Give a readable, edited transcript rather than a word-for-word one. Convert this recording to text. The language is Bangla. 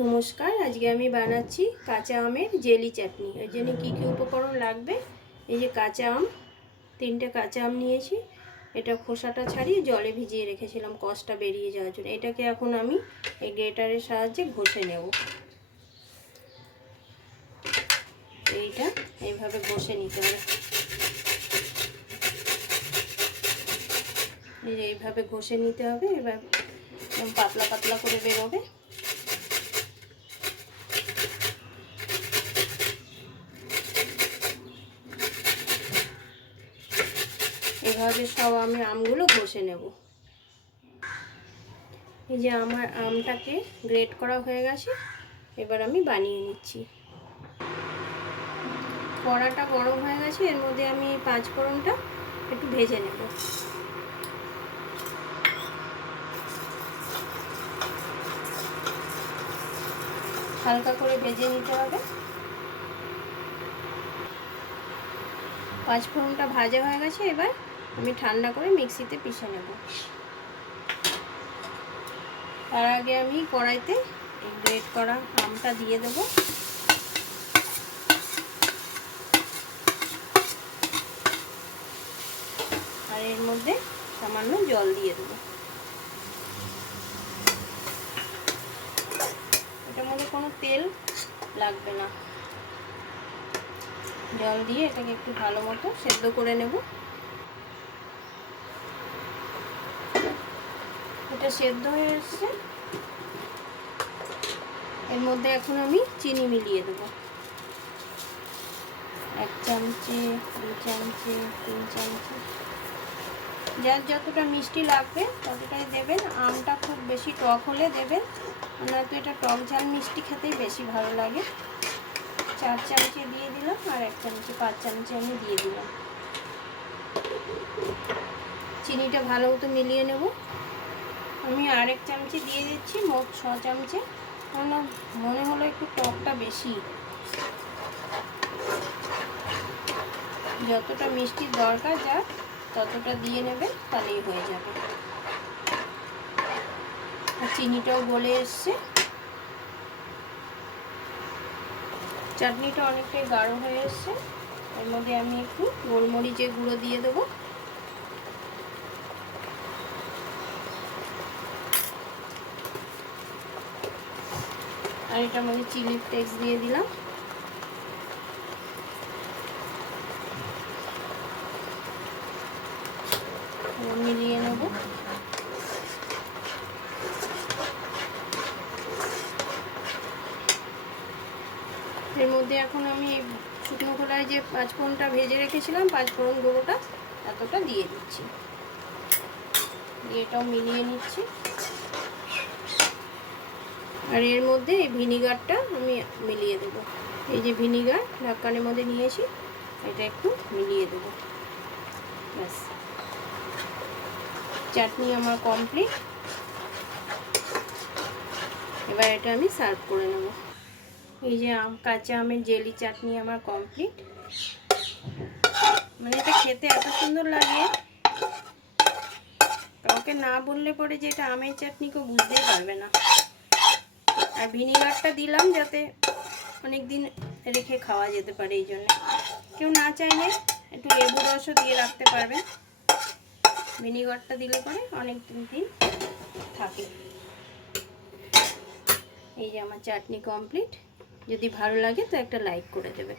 নমস্কার, আজকে আমি বানাচ্ছি কাঁচা আমের জেলি চাটনি। এর জন্য কী কী উপকরণ লাগবে, এই যে কাঁচা আম, 3টে কাঁচা আম নিয়েছি। এটা খোসাটা ছাড়িয়ে জলে ভিজিয়ে রেখেছিলাম কষটা বেরিয়ে যাওয়ার জন্য। এটাকে এখন আমি এই গ্রেটারের সাহায্যে ঘষে নেব। এইটা এইভাবে ঘষে নিতে হবে, এই যে এইভাবে ঘষে নিতে হবে। এবার পাতলা পাতলা করে বেরোবে। এভাবে সব আমি আমগুলো ঘষে নেব। এই যে আমার আমটাকে গ্রেট করা হয়ে গেছে, এবার আমি বানিয়ে নিচ্ছি। কড়াটা গরম হয়ে গেছে, এর মধ্যে আমি 5 ফোড়নটা একটু ভেজে নেব। হালকা করে ভেজে নিতে হবে। 5 ফোড়নটা ভাজা হয়ে গেছে, এবার আমি ঠান্ডা করে মিক্সিতে পিষে নেব। তার আগে আমি কড়াইতে এই গ্রেট করা আমটা দিয়ে দেব। আর এর মধ্যে সামান্য জল দিয়ে দেব। এটার মধ্যে কোনো তেল লাগবে না। জল দিয়ে এটাকে একটু ভালো মতো সেদ্ধ করে নেব। এটা সেদ্ধ হয়ে এসছে, এর মধ্যে এখন আমি চিনি মিলিয়ে দেব। 1 চামচে, 2 চামচে, 3 চামচে, যার যতটা মিষ্টি লাগবে ততটাই দেবেন। আমটা খুব বেশি টক হলে দেবেন, নয়তো এটা টক ঝাল মিষ্টি খেতেই বেশি ভালো লাগে। 4 চামচে দিয়ে দিলাম, আর 1 চামচে, 5 চামচে আমি দিয়ে দিলাম। চিনিটা ভালো মতো মিলিয়ে নেব। আমি আর 1 চামচে দিয়ে দিচ্ছি, মোট 6 চামচে। কারণ মনে হলো একটু টকটা বেশি। যতটা মিষ্টির দরকার যার ততটা দিয়ে নেবেন, তাহলেই হয়ে যাবে। চিনিটাও গলে এসছে। চাটনিটা অনেকটাই গাঢ় হয়ে এসছে। এর মধ্যে আমি একটু গোলমরিচের গুঁড়ো দিয়ে দেবো। আর এটার মধ্যে চিলি ফ্লেক্স দিয়ে দিলাম। মিলিয়ে নেব। এর মধ্যে এখন আমি শুকনো খোলায় যে 5 ফোড়নটা ভেজে রেখেছিলাম, 5 ফোড়ন গুঁড়োটা এতটা দিয়ে দিচ্ছি। দিয়ে এটাও মিলিয়ে নিচ্ছি। আর এর মধ্যে এই ভিনিগারটা আমি মিলিয়ে দেব। এই যে ভিনিগার ঢাকনের মধ্যে নিয়েছি, এটা একটু মিলিয়ে দেব। ব্যাস, চাটনি আমার কমপ্লিট। এবার এটা আমি সার্ভ করে নেব। এই যে কাঁচা আমের জেলি চাটনি আমার কমপ্লিট। মানে এটা খেতে এত সুন্দর লাগে, কাউকে না বললে পরে যে এটা আমের চাটনি কেউ বুঝতেই পারবে না। আর ভিনিগারটা দিলাম যাতে অনেক দিন রেখে খাওয়া যেতে পারে, এই জন্য। কেউ না চাইলে একটু লেবু রসও দিয়ে রাখতে পারবেন। ভিনিগারটা দিলে পরে অনেক দিন থাকে। এই যে আমার চাটনি কমপ্লিট। যদি ভালো লাগে তো একটা লাইক করে দেবে।